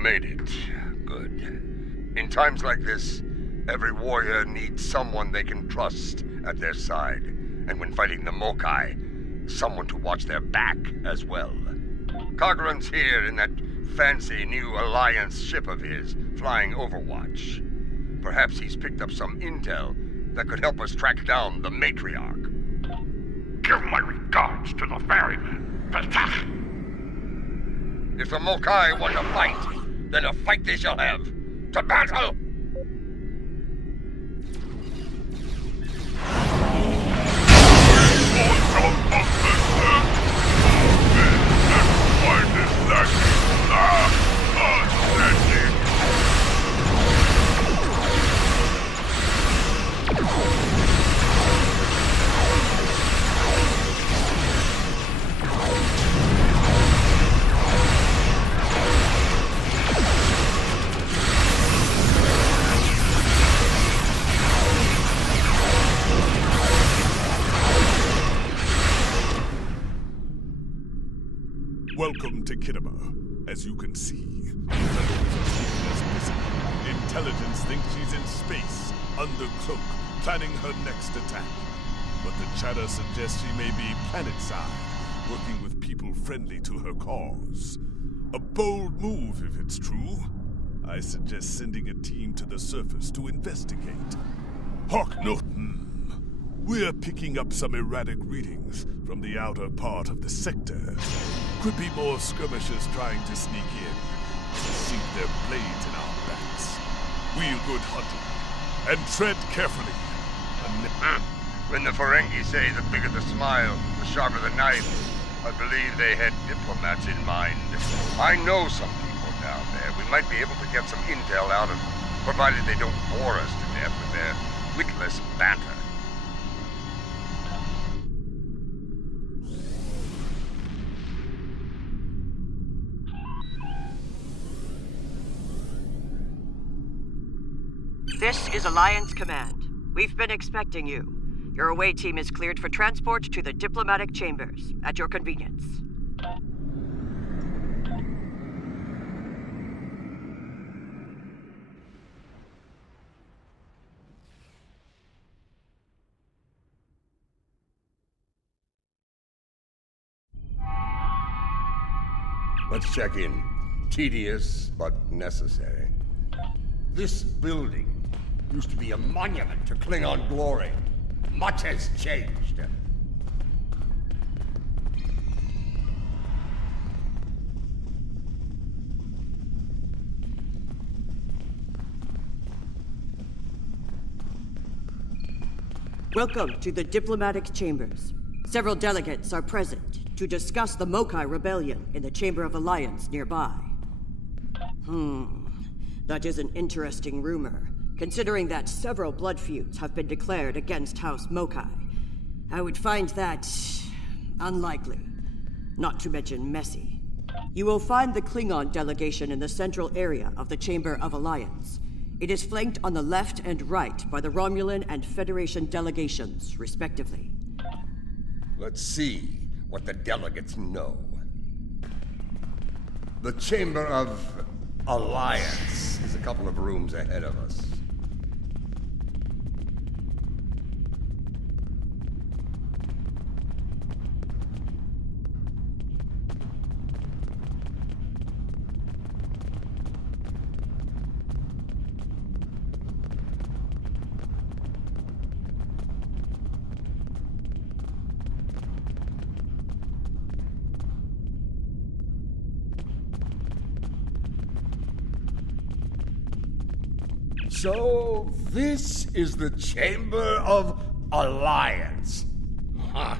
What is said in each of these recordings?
made it. Good. In times like this, every warrior needs someone they can trust at their side. And when fighting the Mokai, someone to watch their back as well. Cogran's here in that fancy new Alliance ship of his, flying Overwatch. Perhaps he's picked up some intel that could help us track down the Matriarch. Give my regards to the ferryman, Petach. If the Mokai want to fight, then a fight they shall have. To battle! Welcome to Kittima. As you can see, intelligence thinks she's in space, under cloak, planning her next attack. But the chatter suggests she may be planet-side, working with people friendly to her cause. A bold move, if it's true. I suggest sending a team to the surface to investigate. Hawknoten, we're picking up some erratic readings from the outer part of the sector. Could be more skirmishers trying to sneak in, sink their blades in our backs. We'll good hunting, and tread carefully. When the Ferengi say the bigger the smile, the sharper the knife, I believe they had diplomats in mind. I know some people down there. We might be able to get some intel out of them, provided they don't bore us to death with their witless banter. This is Alliance Command. We've been expecting you. Your away team is cleared for transport to the diplomatic chambers, at your convenience. Let's check in. Tedious, but necessary. This building used to be a monument to Klingon glory. Much has changed. Welcome to the diplomatic chambers. Several delegates are present to discuss the Mokai rebellion in the Chamber of Alliance nearby. That is an interesting rumor, considering that several blood feuds have been declared against House Mokai. I would find that unlikely, not to mention messy. You will find the Klingon delegation in the central area of the Chamber of Alliance. It is flanked on the left and right by the Romulan and Federation delegations, respectively. Let's see what the delegates know. The Chamber of Alliance is a couple of rooms ahead of us. So, this is the Chamber of Alliance. Huh.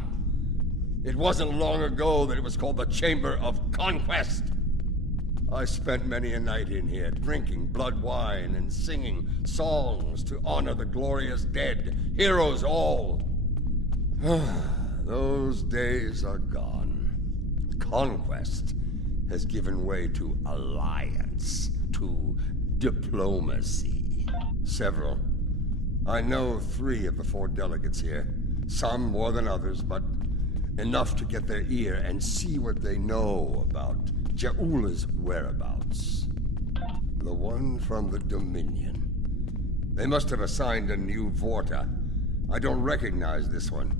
It wasn't long ago that it was called the Chamber of Conquest. I spent many a night in here, drinking blood wine and singing songs to honor the glorious dead, heroes all. Those days are gone. Conquest has given way to alliance, to diplomacy. Several. I know 3 of the 4 delegates here. Some more than others, but enough to get their ear and see what they know about Ja'ula's whereabouts. The one from the Dominion. They must have assigned a new Vorta. I don't recognize this one.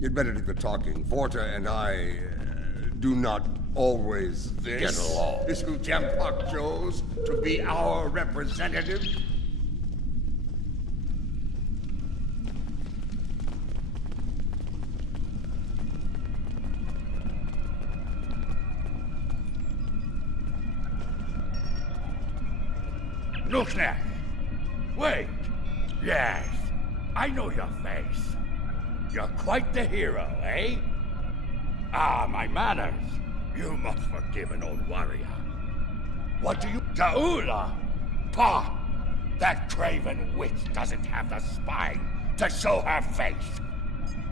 You'd better do the talking. Vorta and I do not always get along. This who Jempak chose to be our representative? Luchnek! Wait! Yes, I know your face. You're quite the hero, eh? Ah, my manners. You must forgive an old warrior. What do you... Jaula! Pah! That craven witch doesn't have the spine to show her face.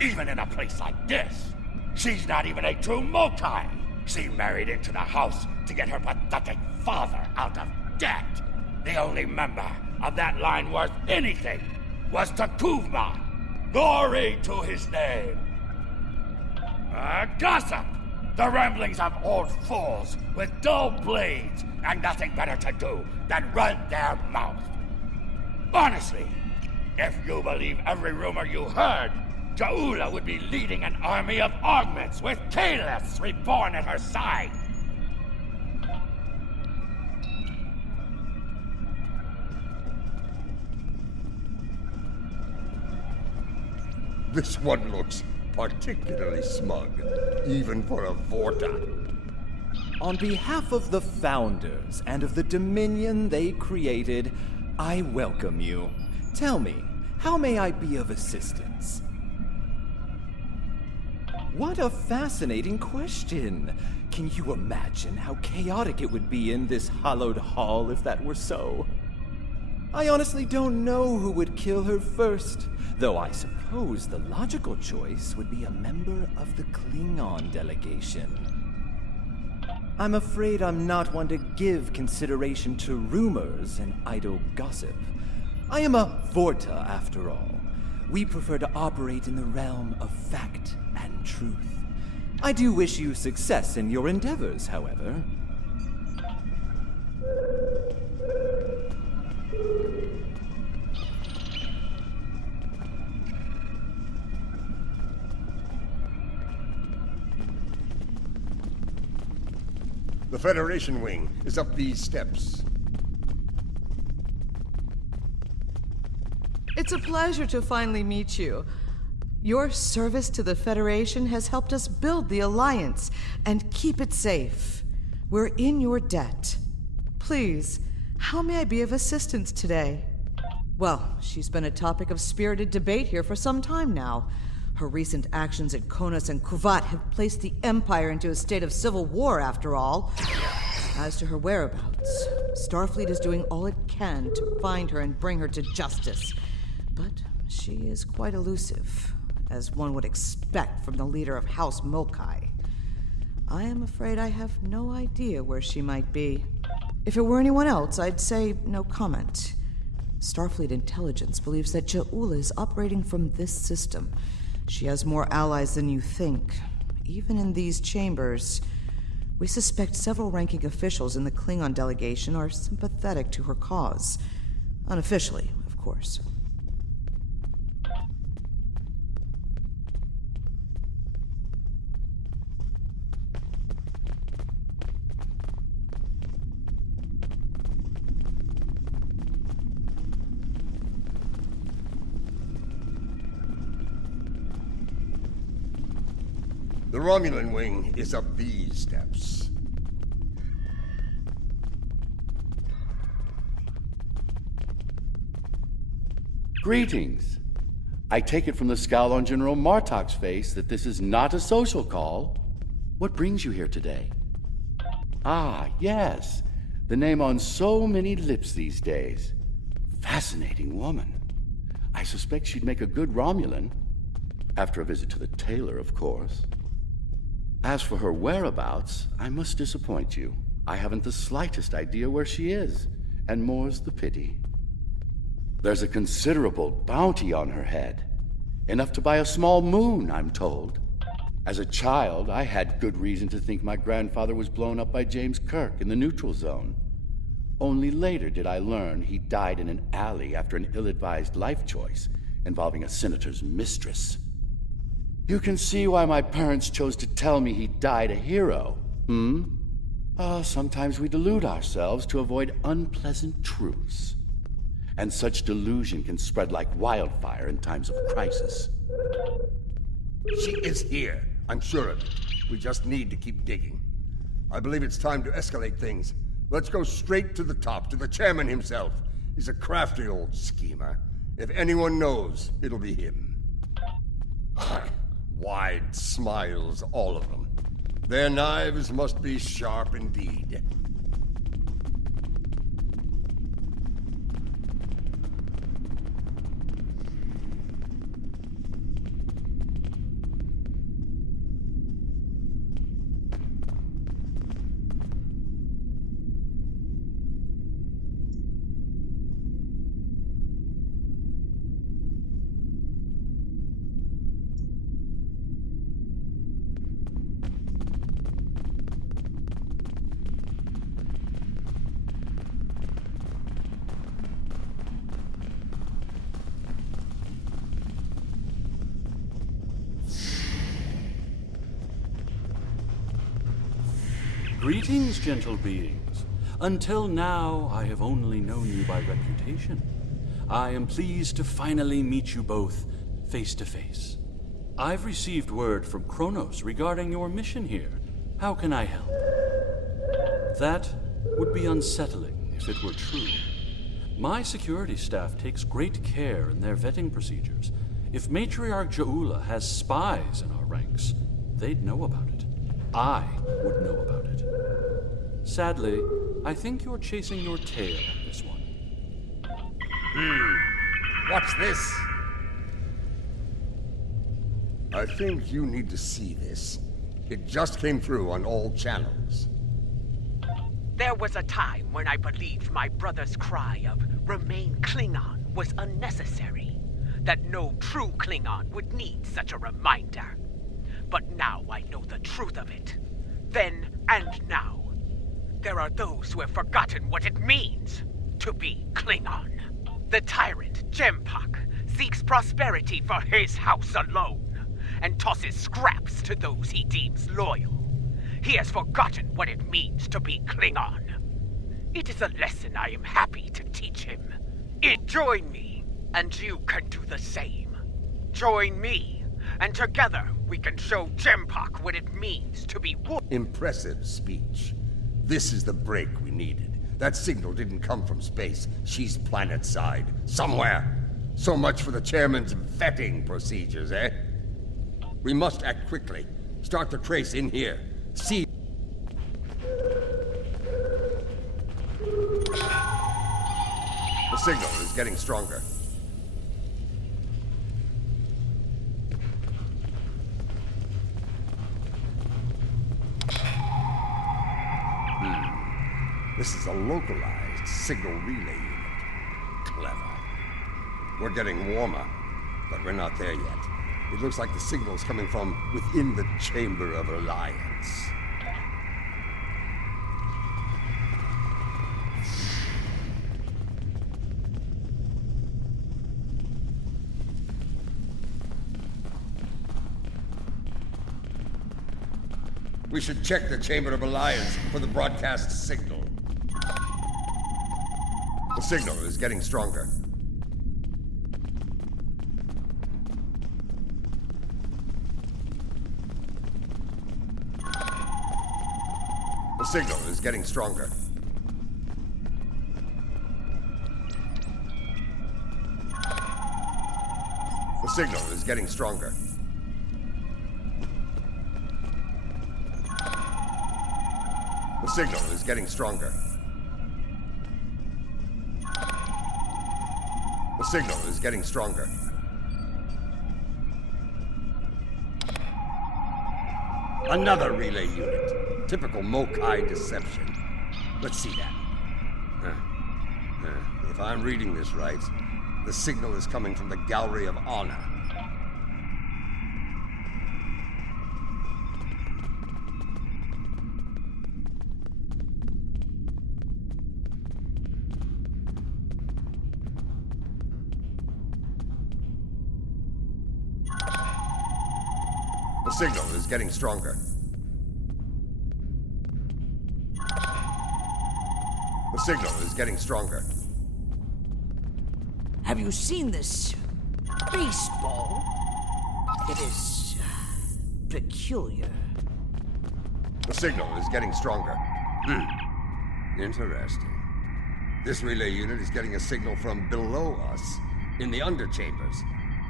Even in a place like this, she's not even a true Mokai. She married into the house to get her pathetic father out of debt. The only member of that line worth anything was Takuvma. Glory to his name. Gossip! The ramblings of old fools with dull blades and nothing better to do than run their mouth. Honestly, if you believe every rumor you heard, Jaula would be leading an army of augments with Kalis reborn at her side. This one looks particularly smug, even for a Vorta. On behalf of the Founders and of the Dominion they created, I welcome you. Tell me, how may I be of assistance? What a fascinating question! Can you imagine how chaotic it would be in this hallowed hall if that were so? I honestly don't know who would kill her first, though I suppose the logical choice would be a member of the Klingon delegation. I'm afraid I'm not one to give consideration to rumors and idle gossip. I am a Vorta, after all. We prefer to operate in the realm of fact and truth. I do wish you success in your endeavors, however. The Federation wing is up these steps. It's a pleasure to finally meet you. Your service to the Federation has helped us build the Alliance and keep it safe. We're in your debt. Please, how may I be of assistance today? Well, she's been a topic of spirited debate here for some time now. Her recent actions at Konos and Kuvat have placed the Empire into a state of civil war, after all. As to her whereabouts, Starfleet is doing all it can to find her and bring her to justice. But she is quite elusive, as one would expect from the leader of House Mokai. I am afraid I have no idea where she might be. If it were anyone else, I'd say no comment. Starfleet intelligence believes that Jaula is operating from this system. She has more allies than you think. Even in these chambers, we suspect several ranking officials in the Klingon delegation are sympathetic to her cause. Unofficially, of course. The Romulan wing is up these steps. Greetings. I take it from the scowl on General Martok's face that this is not a social call. What brings you here today? Ah, yes. The name on so many lips these days. Fascinating woman. I suspect she'd make a good Romulan. After a visit to the tailor, of course. As for her whereabouts, I must disappoint you. I haven't the slightest idea where she is, and more's the pity. There's a considerable bounty on her head. Enough to buy a small moon, I'm told. As a child, I had good reason to think my grandfather was blown up by James Kirk in the neutral zone. Only later did I learn he died in an alley after an ill-advised life choice involving a senator's mistress. You can see why my parents chose to tell me he died a hero, hmm? Sometimes we delude ourselves to avoid unpleasant truths. And such delusion can spread like wildfire in times of crisis. She is here. I'm sure of it. We just need to keep digging. I believe it's time to escalate things. Let's go straight to the top, to the chairman himself. He's a crafty old schemer. If anyone knows, it'll be him. Wide smiles, all of them. Their knives must be sharp indeed. Greetings, gentle beings. Until now, I have only known you by reputation. I am pleased to finally meet you both face to face. I've received word from Kronos regarding your mission here. How can I help? That would be unsettling if it were true. My security staff takes great care in their vetting procedures. If Matriarch Jaula has spies in our ranks, they'd know about it. I would know about it. Sadly, I think you're chasing your tail on this one. What's this? I think you need to see this. It just came through on all channels. There was a time when I believed my brother's cry of "Remain Klingon" was unnecessary. That no true Klingon would need such a reminder. But now I know the truth of it. Then and now. There are those who have forgotten what it means to be Klingon. The tyrant, Jempak, seeks prosperity for his house alone, and tosses scraps to those he deems loyal. He has forgotten what it means to be Klingon. It is a lesson I am happy to teach him. Join me, and you can do the same. Join me, and together we can show Jempak what it means to be Impressive speech. This is the break we needed. That signal didn't come from space. She's planet-side. Somewhere. So much for the chairman's vetting procedures, eh? We must act quickly. Start the trace in here. See... The signal is getting stronger. This is a localized signal relay unit. Clever. We're getting warmer, but we're not there yet. It looks like the signal's coming from within the Chamber of Alliance. We should check the Chamber of Alliance for the broadcast signal. The signal is getting stronger. The signal is getting stronger. The signal is getting stronger. The signal is getting stronger. The signal is getting stronger. Another relay unit. Typical Mokai deception. Let's see that. If I'm reading this right, the signal is coming from the Gallery of Honor. signal is getting stronger. The signal is getting stronger. Have you seen this baseball? It is peculiar. The signal is getting stronger. Interesting. This relay unit is getting a signal from below us, in the underchambers.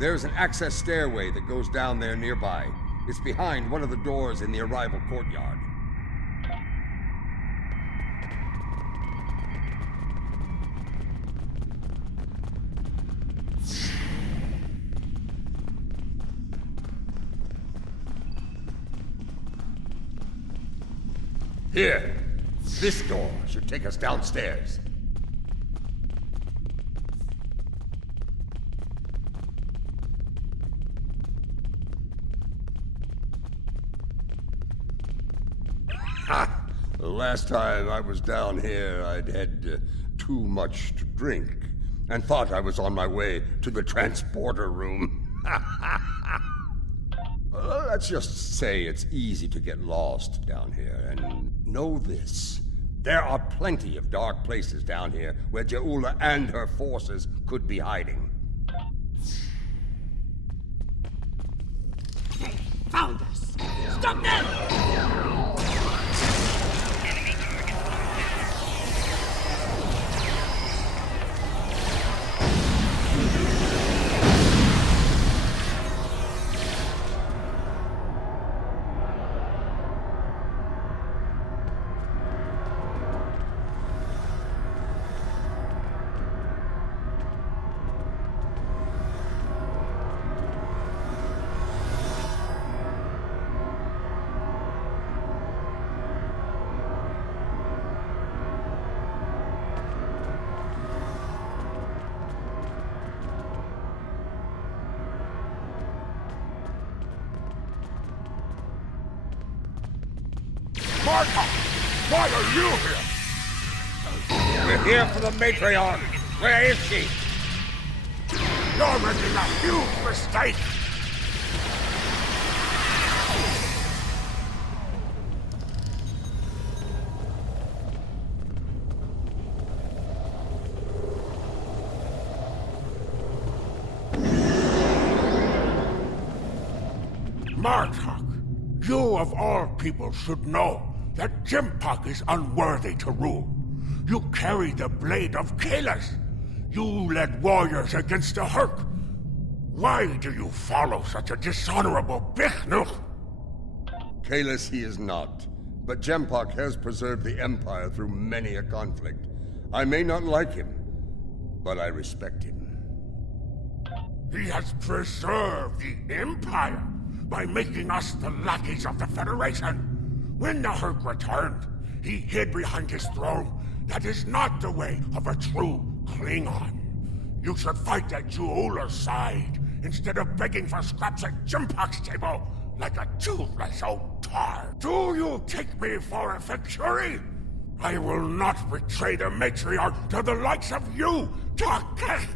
There's an access stairway that goes down there nearby. It's behind one of the doors in the arrival courtyard. Here. This door should take us downstairs. Ha! The last time I was down here, I'd had too much to drink and thought I was on my way to the transporter room. Let's just say it's easy to get lost down here, and know this. There are plenty of dark places down here where Je'ula and her forces could be hiding. They found us! Stop them! Marta! Why are you here? We're here for the Matriarch. Where is she? You're making a huge mistake! Martok, you of all people should know that Jimpak is unworthy to rule. You carry the blade of Kahless. You led warriors against the Herc. Why do you follow such a dishonorable Bichnuk? Kahless he is not, but Jempak has preserved the Empire through many a conflict. I may not like him, but I respect him. He has preserved the Empire by making us the lackeys of the Federation. When the Herc returned, he hid behind his throne. That is not the way of a true Klingon. You should fight at Je'ula's side, instead of begging for scraps at Jimpak's table, like a toothless old tar. Do you take me for a Victory? I will not betray the Matriarch to the likes of you, Taketh!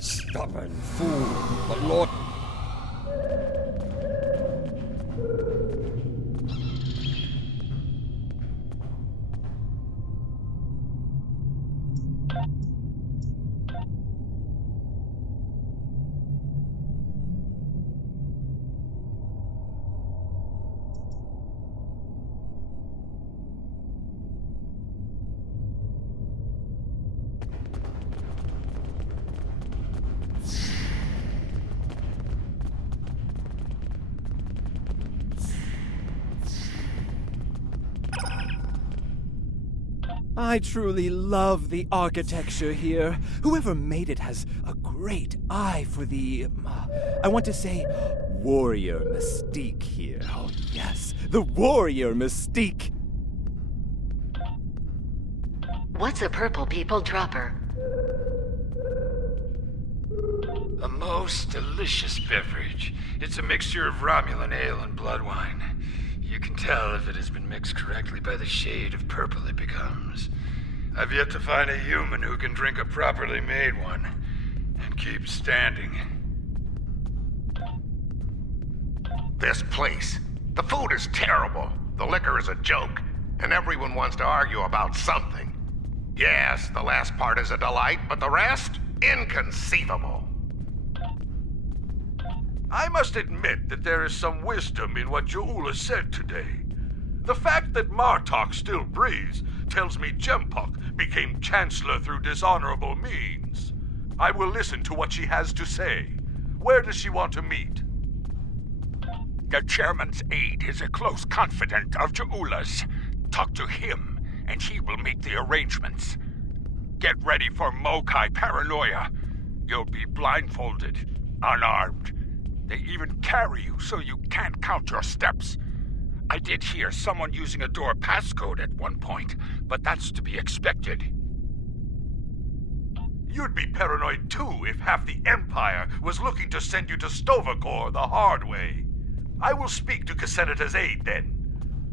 Stubborn fool, but Lord... I truly love the architecture here. Whoever made it has a great eye for the, I want to say, warrior mystique here. Oh yes, the warrior mystique. What's a purple people dropper? A most delicious beverage. It's a mixture of Romulan ale and blood wine. You can tell if it has been mixed correctly by the shade of purple it becomes. I've yet to find a human who can drink a properly made one and keep standing. This place. The food is terrible, the liquor is a joke, and everyone wants to argue about something. Yes, the last part is a delight, but the rest? Inconceivable. I must admit that there is some wisdom in what Ja'ula said today. The fact that Martok still breathes tells me Jempok became Chancellor through dishonorable means. I will listen to what she has to say. Where does she want to meet? The chairman's aide is a close confidant of Ja'ula's. Talk to him, and he will make the arrangements. Get ready for Mokai paranoia. You'll be blindfolded, unarmed. They even carry you so you can't count your steps. I did hear someone using a door passcode at one point, but that's to be expected. You'd be paranoid too if half the Empire was looking to send you to Sto-vo-kor the hard way. I will speak to Casenata's aide then.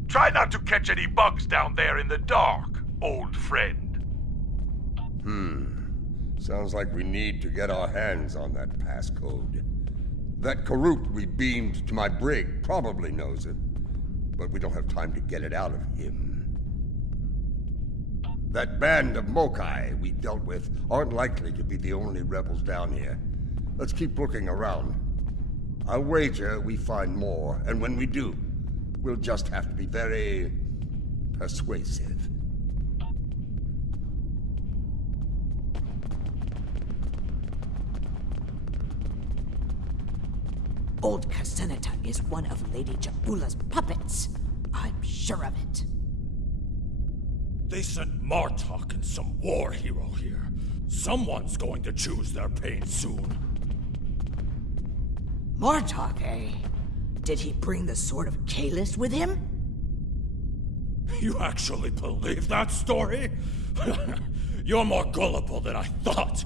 Try not to catch any bugs down there in the dark, old friend. Sounds like we need to get our hands on that passcode. That Karut we beamed to my brig probably knows it, but we don't have time to get it out of him. That band of Mokai we dealt with aren't likely to be the only rebels down here. Let's keep looking around. I'll wager we find more, and when we do, we'll just have to be very persuasive. Old Casenata is one of Lady Ja'ula's puppets. I'm sure of it. They sent Martok and some war hero here. Someone's going to choose their pain soon. Martok, eh? Did he bring the Sword of Kalis with him? You actually believe that story? You're more gullible than I thought.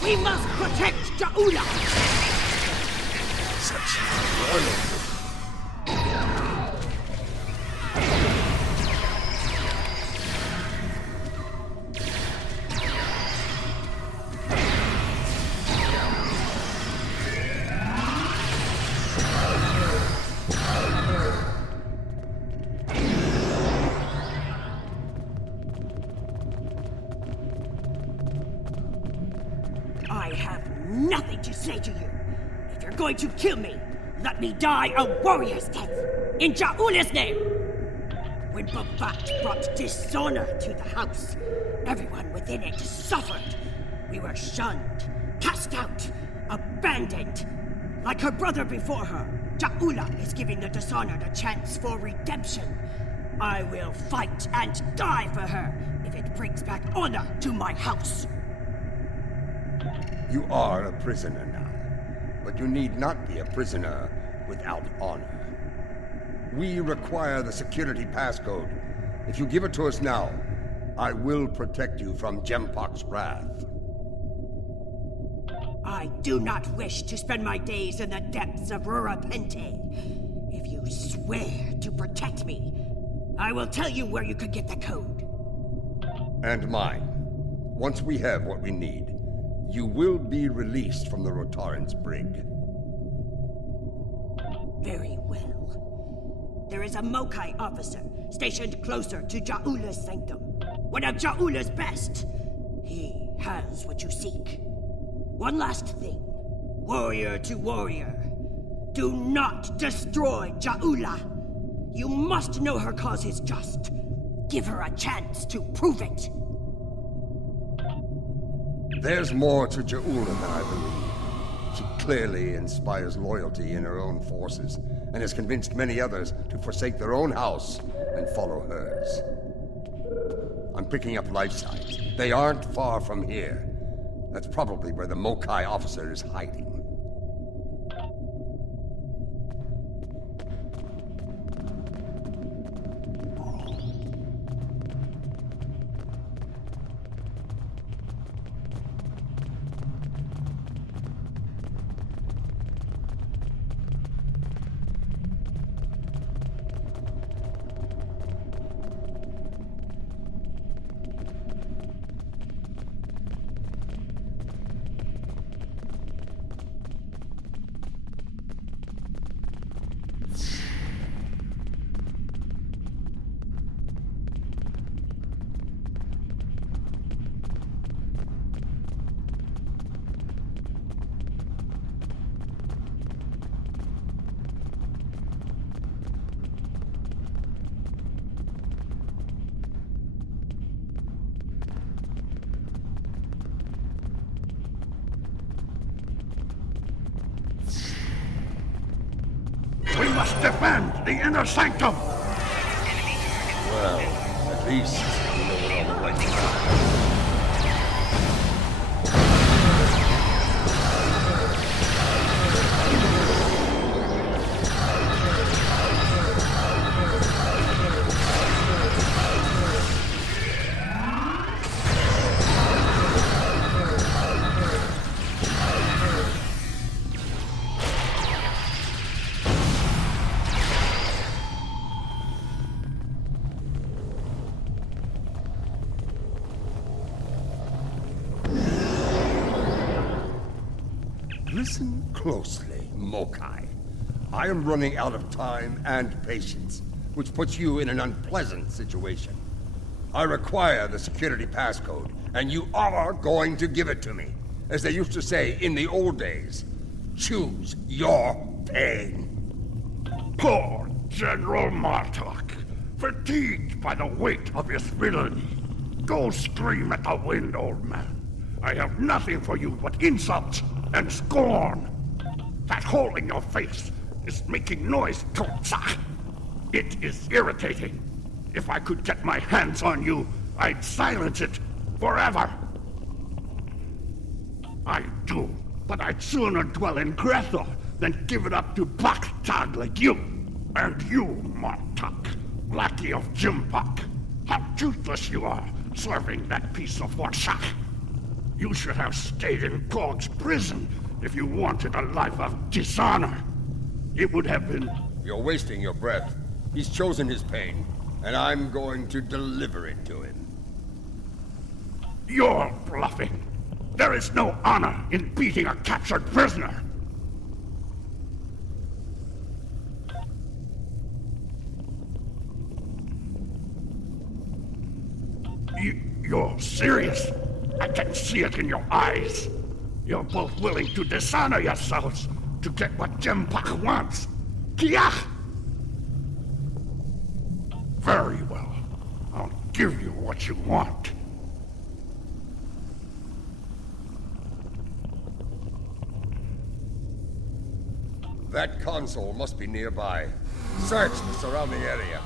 We must protect Ja'ula! Such running. I have nothing to say to you. If you're going to kill me, let me die a warrior's death, in Ja'ula's name! When Babat brought dishonor to the house, everyone within it suffered. We were shunned, cast out, abandoned. Like her brother before her, Ja'ula is giving the dishonored a chance for redemption. I will fight and die for her if it brings back honor to my house. You are a prisoner now, but you need not be a prisoner without honor. We require the security passcode. If you give it to us now, I will protect you from Jempok's wrath. I do not wish to spend my days in the depths of Rurapente. If you swear to protect me, I will tell you where you could get the code. And mine. Once we have what we need, you will be released from the Rotaran's brig. Very well. There is a Mokai officer stationed closer to Ja'ula's sanctum. One of Ja'ula's best. He has what you seek. One last thing. Warrior to warrior. Do not destroy Ja'ula. You must know her cause is just. Give her a chance to prove it. There's more to Ja'ula than I believe. She clearly inspires loyalty in her own forces, and has convinced many others to forsake their own house and follow hers. I'm picking up life signs. They aren't far from here. That's probably where the Mokai officer is hiding. We must defend the inner sanctum! Well, at least we know we're on the right track. Listen closely, Mokai. I am running out of time and patience, which puts you in an unpleasant situation. I require the security passcode, and you are going to give it to me. As they used to say in the old days, choose your pain. Poor General Martok, fatigued by the weight of his villainy. Go scream at the wind, old man. I have nothing for you but insults and scorn. That hole in your face is making noise, Totsa. It is irritating. If I could get my hands on you, I'd silence it forever. I do, but I'd sooner dwell in Grethel than give it up to Baktag like you. And you, Martok, lackey of Jimpak. How toothless you are, serving that piece of Warshak. You should have stayed in Gog's prison if you wanted a life of dishonor. It would have been... You're wasting your breath. He's chosen his pain, and I'm going to deliver it to him. You're bluffing. There is no honor in beating a captured prisoner. You're serious? I can see it in your eyes. You're both willing to dishonor yourselves to get what Jimpak wants. Kiach! Very well. I'll give you what you want. That console must be nearby. Search the surrounding area.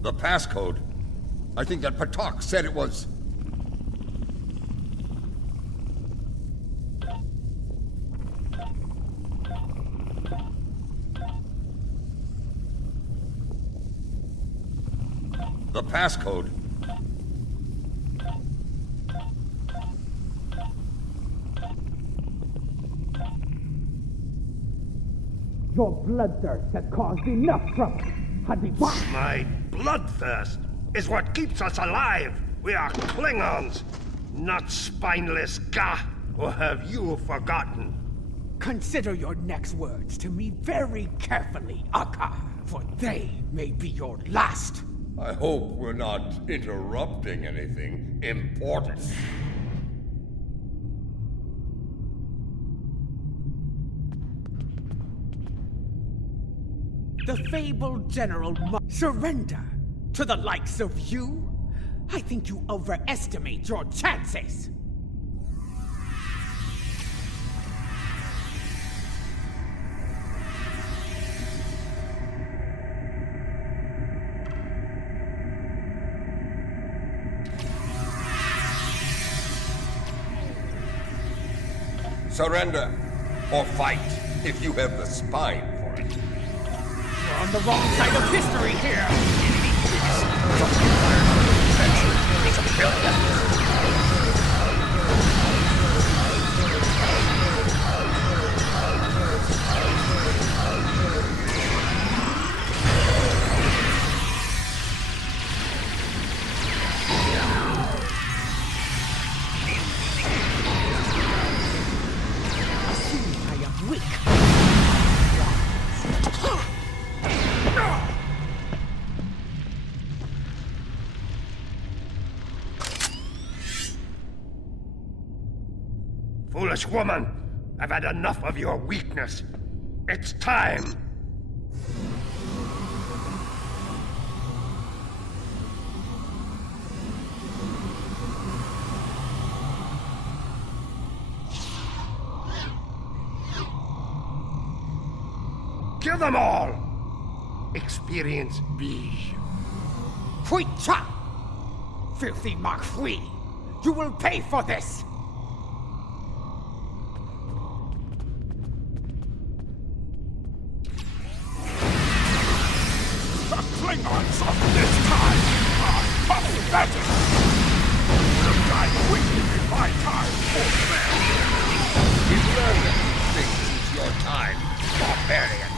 The passcode. I think that Patak said it was... The passcode. Your bloodthirst has caused enough trouble. Had we My bloodthirst is what keeps us alive. We are Klingons, not spineless Gah. Or have you forgotten? Consider your next words to me very carefully, Akar, for they may be your last. I hope we're not interrupting anything important. The fabled General surrender to the likes of you? I think you overestimate your chances. Surrender, or fight, if you have the spine for it. We're on the wrong side of history here! Foolish woman! I've had enough of your weakness. It's time! Kill them all! Experience B. Hui Cha! Filthy Mark Hui! You will pay for this! Klingons of this time are pathetic! You'll die quickly in my time, or them! We've learned that these things since your time, barbarian.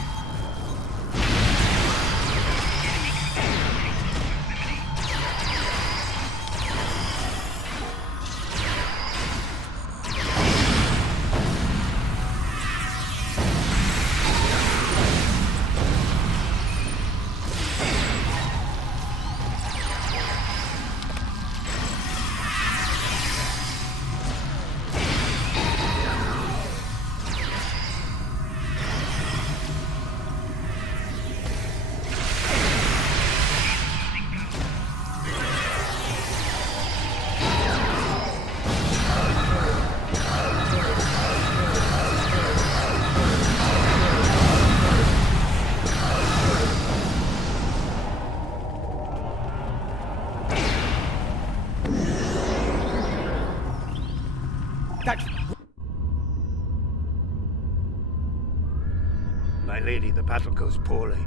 My lady, the battle goes poorly.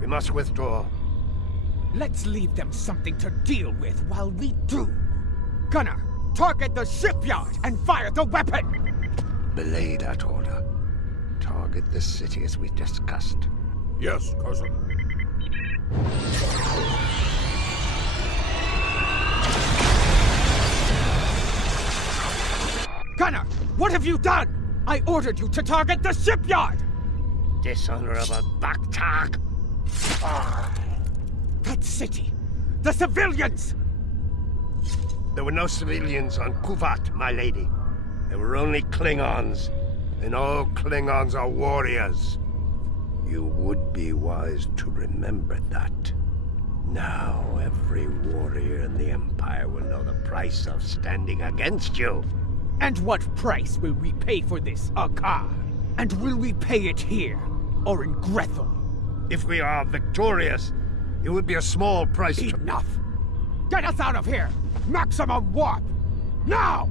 We must withdraw. Let's leave them something to deal with while we do. Gunner, target the shipyard and fire the weapon! Belay that order. Target the city as we discussed. Yes, cousin. Gunner, what have you done? I ordered you to target the shipyard! Dishonorable Baktak! That city! The civilians! There were no civilians on Kuvat, my lady. There were only Klingons. And all Klingons are warriors. You would be wise to remember that. Now every warrior in the Empire will know the price of standing against you. And what price will we pay for this, Akar? And will we pay it here, or in Grethel? If we are victorious, It would be a small price to... Enough! Get us out of here! Maximum warp! Now!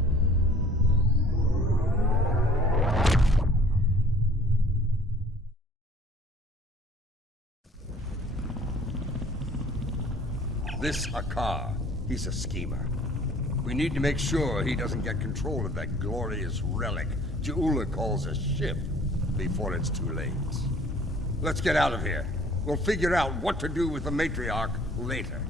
This Akar, he's a schemer. We need to make sure he doesn't get control of that glorious relic Ja'ula calls a ship before it's too late. Let's get out of here. We'll figure out what to do with the Matriarch later.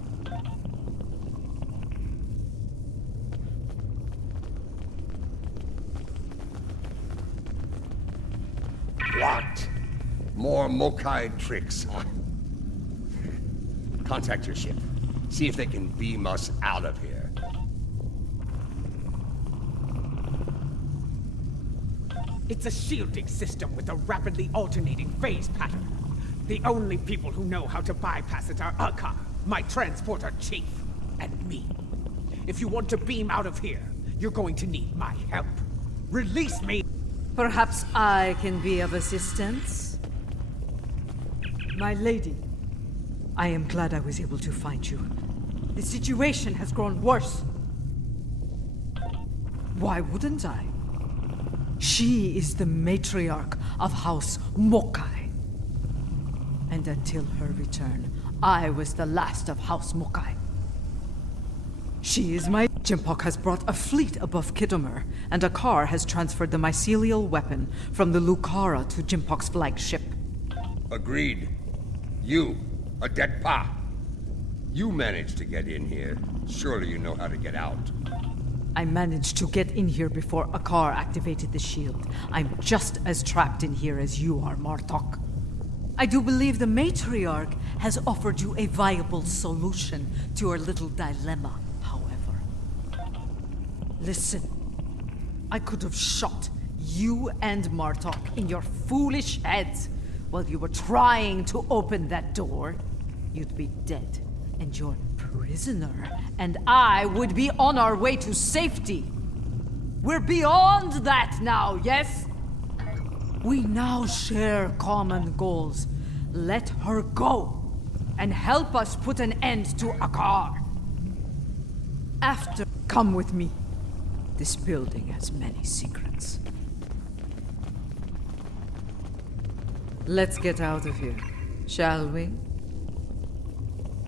What? More Mokai tricks, huh? Contact your ship. See if they can beam us out of here. It's a shielding system with a rapidly alternating phase pattern. The only people who know how to bypass it are Akar, my transporter chief, and me. If you want to beam out of here, you're going to need my help. Release me! Perhaps I can be of assistance? My lady, I am glad I was able to find you. The situation has grown worse. Why wouldn't I? She is the matriarch of House Mokai. And until her return, I was the last of House Mokai. She is my... J'impok has brought a fleet above Khitomer, and Akar has transferred the mycelial weapon from the Lucara to J'impok's flagship. Agreed. You, a dead Pa. You managed to get in here. Surely you know how to get out. I managed to get in here before Akar activated the shield. I'm just as trapped in here as you are, Martok. I do believe the Matriarch has offered you a viable solution to your little dilemma, however. Listen, I could have shot you and Martok in your foolish heads while you were trying to open that door. You'd be dead, and your prisoner and I would be on our way to safety. We're beyond that now, yes? We now share common goals. Let her go, and help us put an end to Akar. After, come with me. This building has many secrets. Let's get out of here, shall we?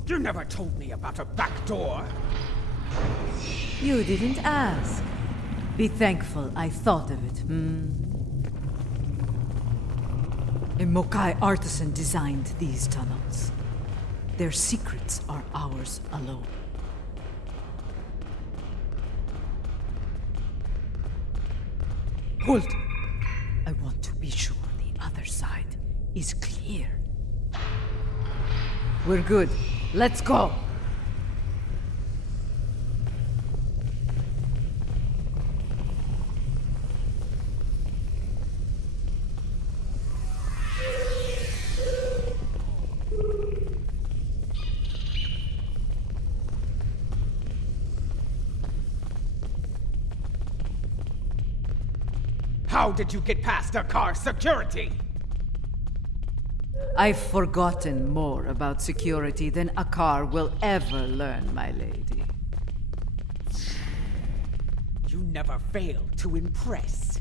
You never told me about a back door. You didn't ask. Be thankful I thought of it, A Mokai artisan designed these tunnels. Their secrets are ours alone. Hold! I want to be sure the other side is clear. We're good. Let's go! How did you get past Akar's security? I've forgotten more about security than Akar will ever learn, my lady. You never fail to impress.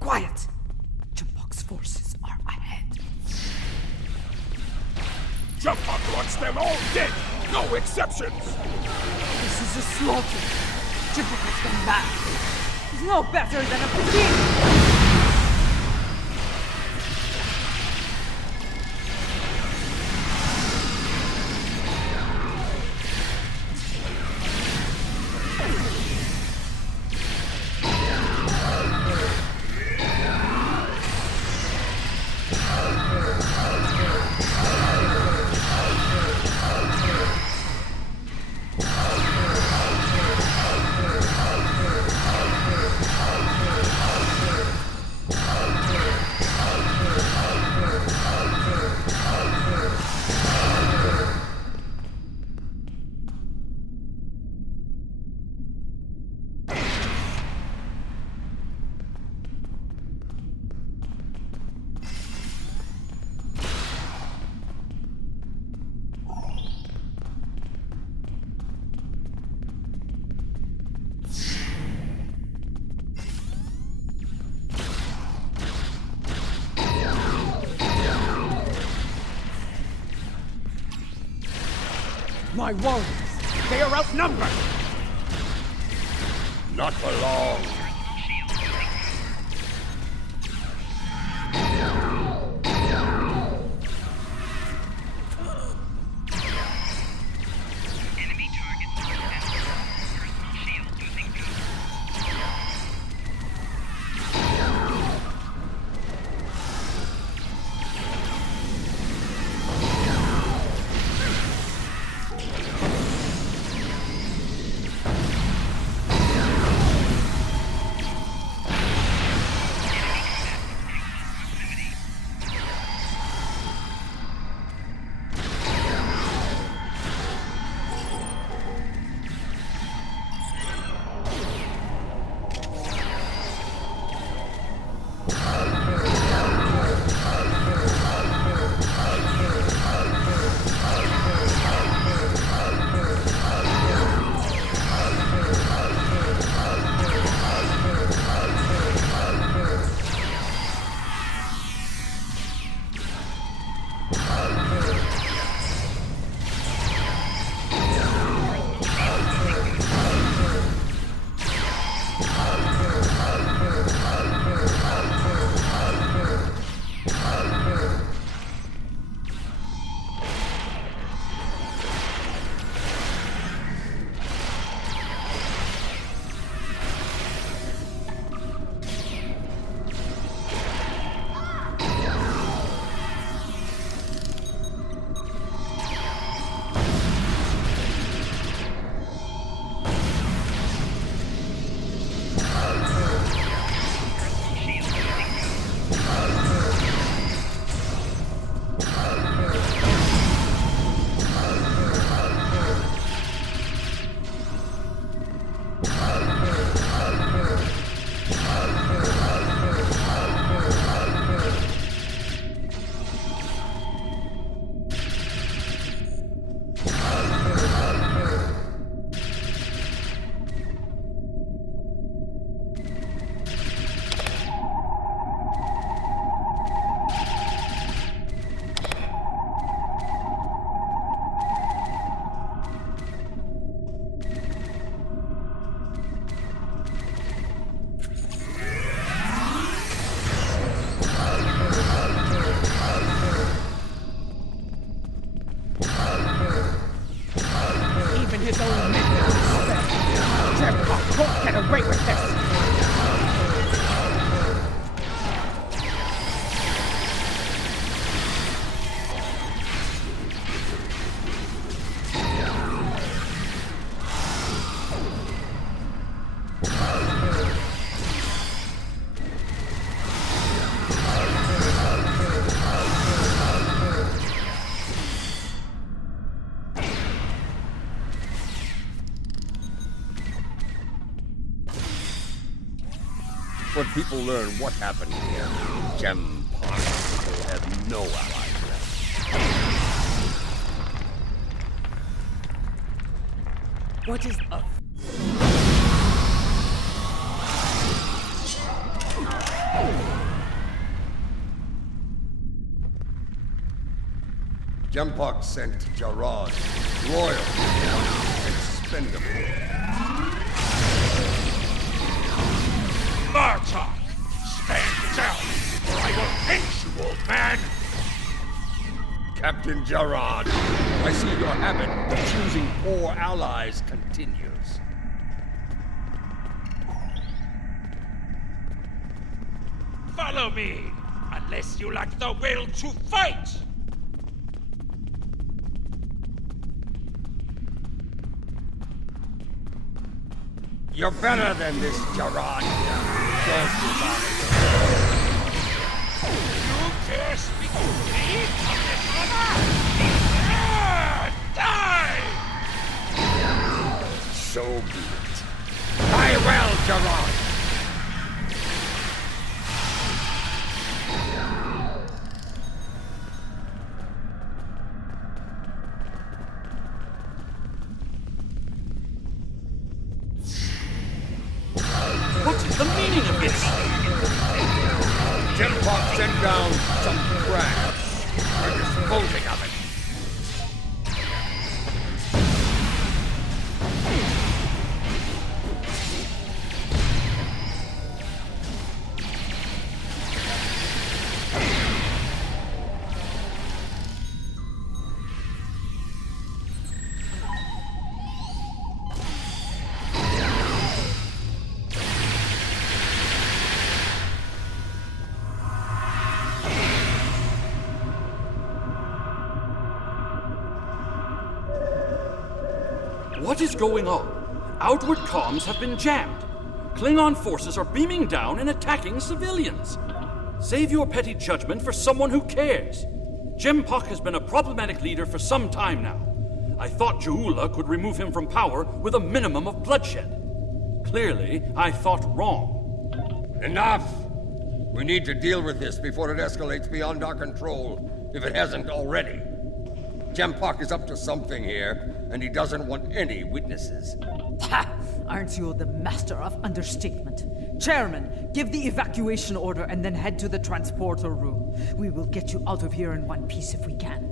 Quiet! J'impok's forces are ahead. J'impok wants them all dead! No exceptions! This is a slaughter. J'impok has been back. He's no better than a Pekine! My warriors! They are outnumbered! Not for long. His own men now respect. Jempox won't get away with this! When people learn what happened here, Jempox will have no allies left. What is up? Jempox sent Jarad, loyal, expendable. Martok! Stand down, or I will hate you, old man! Captain Jarad, I see your habit of choosing poor allies continues. Follow me, unless you lack the will to fight! You're better than this, Jarad. Don't dishonor You dare speak to me of dishonor? Die! So be it. I will, Jarad! What is the meaning of this? Jempox sent down some crabs. We're disposing of it. What is going on? Outward comms have been jammed. Klingon forces are beaming down and attacking civilians. Save your petty judgment for someone who cares. Jempok has been a problematic leader for some time now. I thought Juula could remove him from power with a minimum of bloodshed. Clearly, I thought wrong. Enough! We need to deal with this before it escalates beyond our control, if it hasn't already. Jempok is up to something here, and he doesn't want any witnesses. Ha! Aren't you the master of understatement? Chairman, give the evacuation order and then head to the transporter room. We will get you out of here in one piece if we can.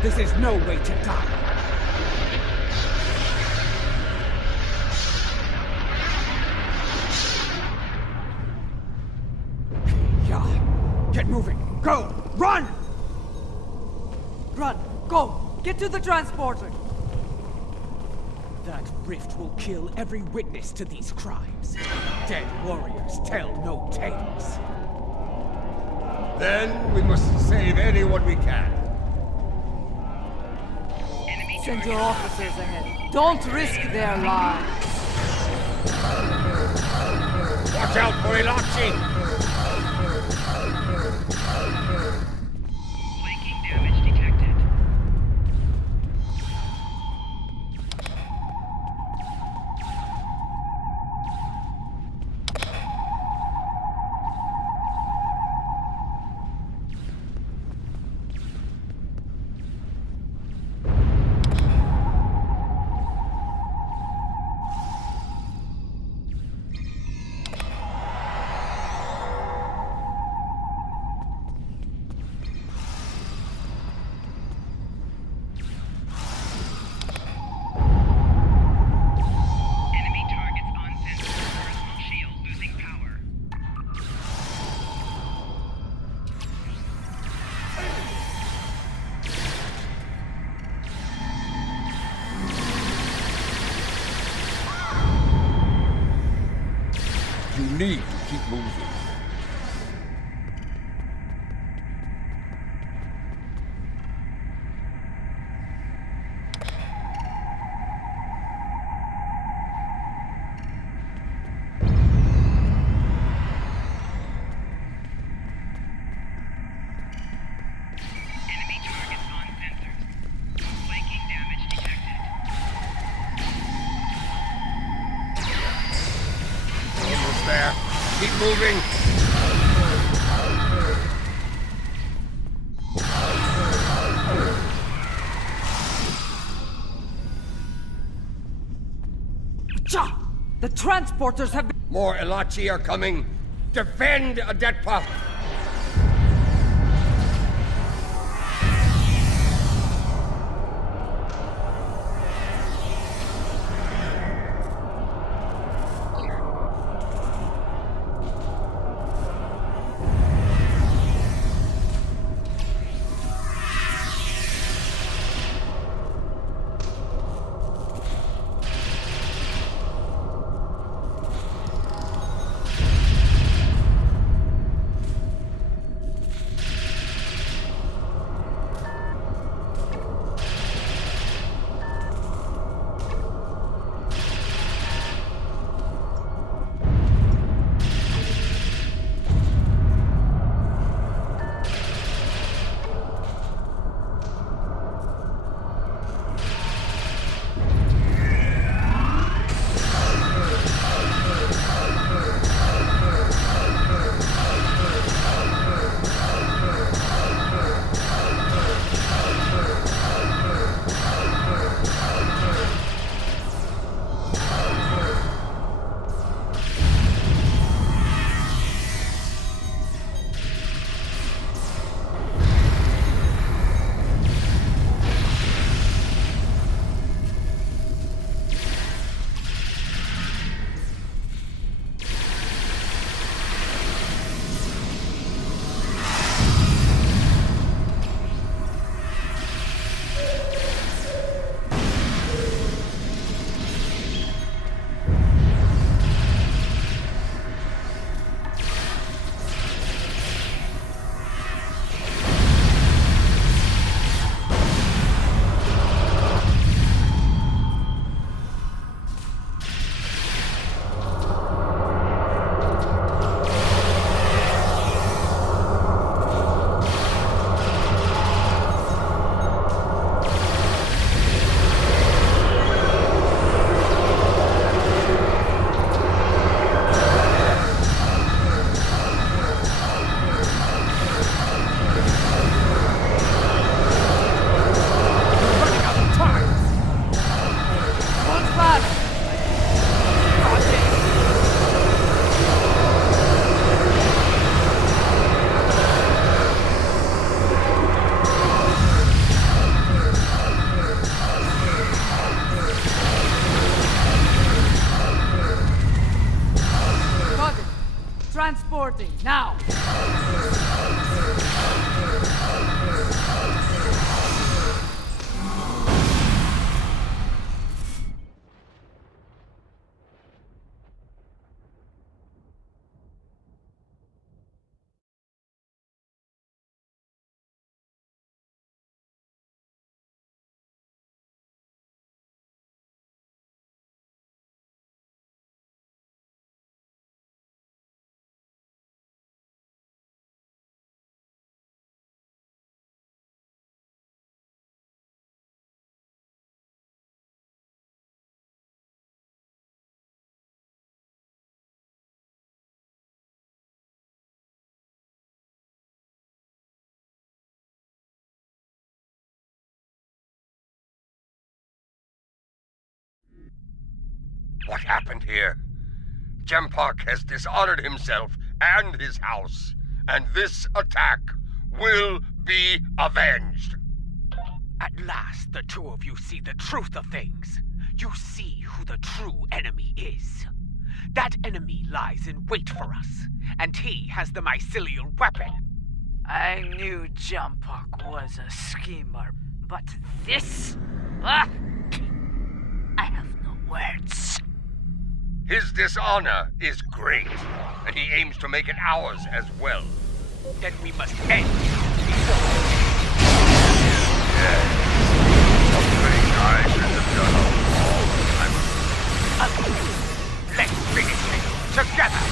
This is no way to die. Yeah. Get moving. Go. Run! Run. Go. Get to the transporter. That rift will kill every witness to these crimes. Dead warriors tell no tales. Then we must save anyone we can. Send your officers ahead. Don't risk their lives. Watch out for Elachi! Flanking damage detected. You need to keep moving. There. Keep moving. The transporters have been... More Elachi are coming. Defend Adetpa! something, now! What happened here? Jempark has dishonored himself and his house, and this attack will be avenged. At last, the two of you see the truth of things. You see who the true enemy is. That enemy lies in wait for us, and he has the mycelial weapon. I knew Jempark was a schemer, but this? Ah! I have no words. His dishonor is great, and he aims to make it ours as well. Then we must end Something I should have done all the time. Let's finish it together!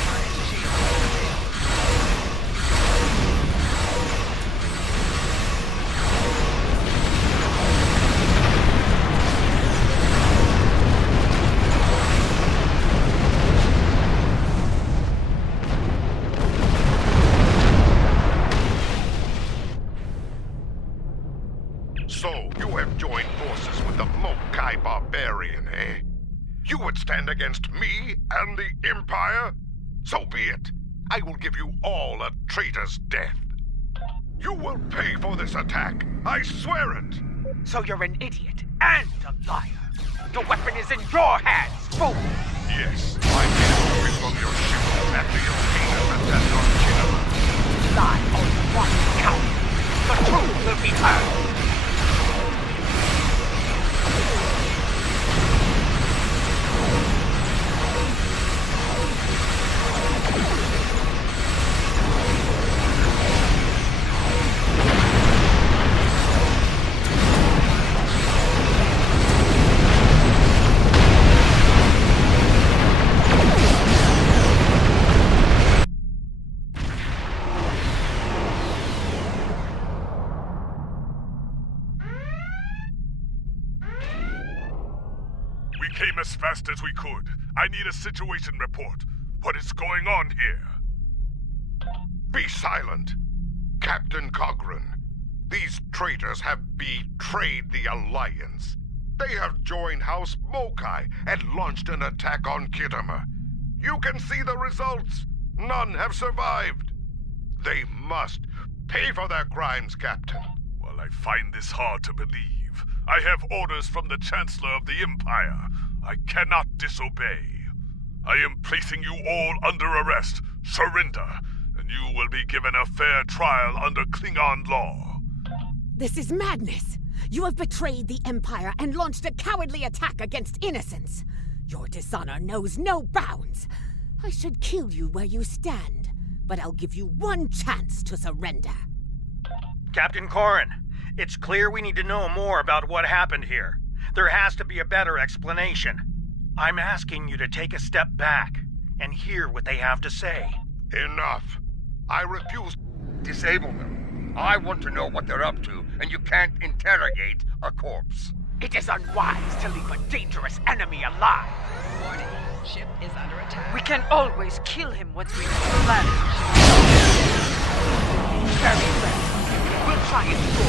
So, you have joined forces with the Mokai Barbarian, eh? You would stand against me and the Empire? So be it. I will give you all a traitor's death. You will pay for this attack. I swear it. So you're an idiot and a liar. The weapon is in your hands, fool! Yes, I made it from your ship after your penis attack on Kinema. Lie on one count. The truth will be heard. Came as fast as we could. I need a situation report. What is going on here? Be silent. Captain Cogran. These traitors have betrayed the Alliance. They have joined House Mokai and launched an attack on Kittimer. You can see the results. None have survived. They must pay for their crimes, Captain. Well, I find this hard to believe. I have orders from the Chancellor of the Empire. I cannot disobey. I am placing you all under arrest. Surrender, and you will be given a fair trial under Klingon law. This is madness! You have betrayed the Empire and launched a cowardly attack against innocents. Your dishonor knows no bounds. I should kill you where you stand, but I'll give you one chance to surrender. Captain Corrin, it's clear we need to know more about what happened here. There has to be a better explanation. I'm asking you to take a step back and hear what they have to say. Enough. I refuse. Disable them. I want to know what they're up to, and you can't interrogate a corpse. It is unwise to leave a dangerous enemy alive. Warning, ship is under attack. We can always kill him once we know the plan. Very well. We'll try and go.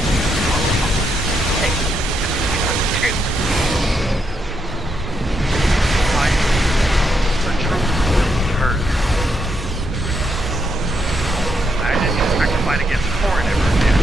The truth will be heard. I didn't expect to fight against Corrin ever again.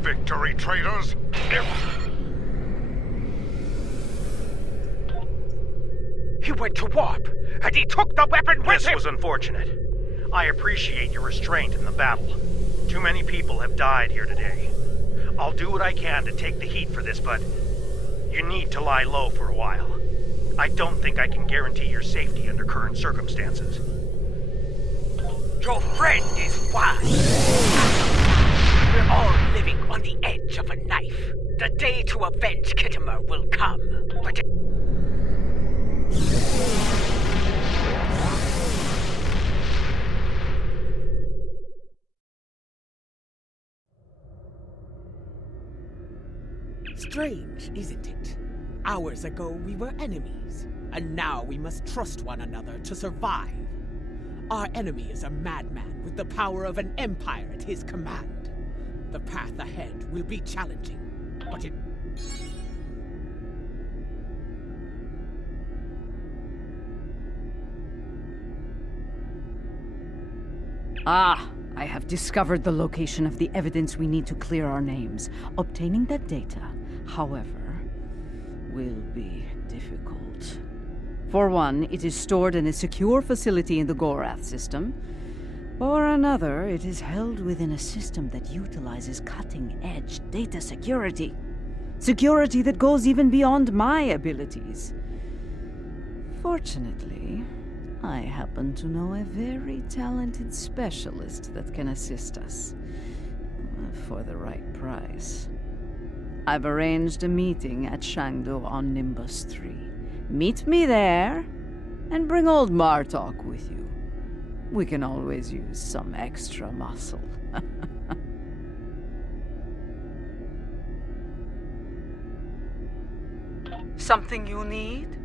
victory, traitors! He went to warp, and he took the weapon with him! This was unfortunate. I appreciate your restraint in the battle. Too many people have died here today. I'll do what I can to take the heat for this, but you need to lie low for a while. I don't think I can guarantee your safety under current circumstances. Your friend is wise. We're all living on the edge of a knife. The day to avenge Kittimer will come, but strange, isn't it? Hours ago we were enemies, and now we must trust one another to survive. Our enemy is a madman with the power of an empire at his command. The path ahead will be challenging, but it... Ah, I have discovered the location of the evidence we need to clear our names. Obtaining that data, however, will be difficult. For one, it is stored in a secure facility in the Gorath system. For another, it is held within a system that utilizes cutting-edge data security. Security that goes even beyond my abilities. Fortunately, I happen to know a very talented specialist that can assist us. For the right price. I've arranged a meeting at Shangdo on Nimbus 3. Meet me there, and bring old Martok with you. We can always use some extra muscle. something you need?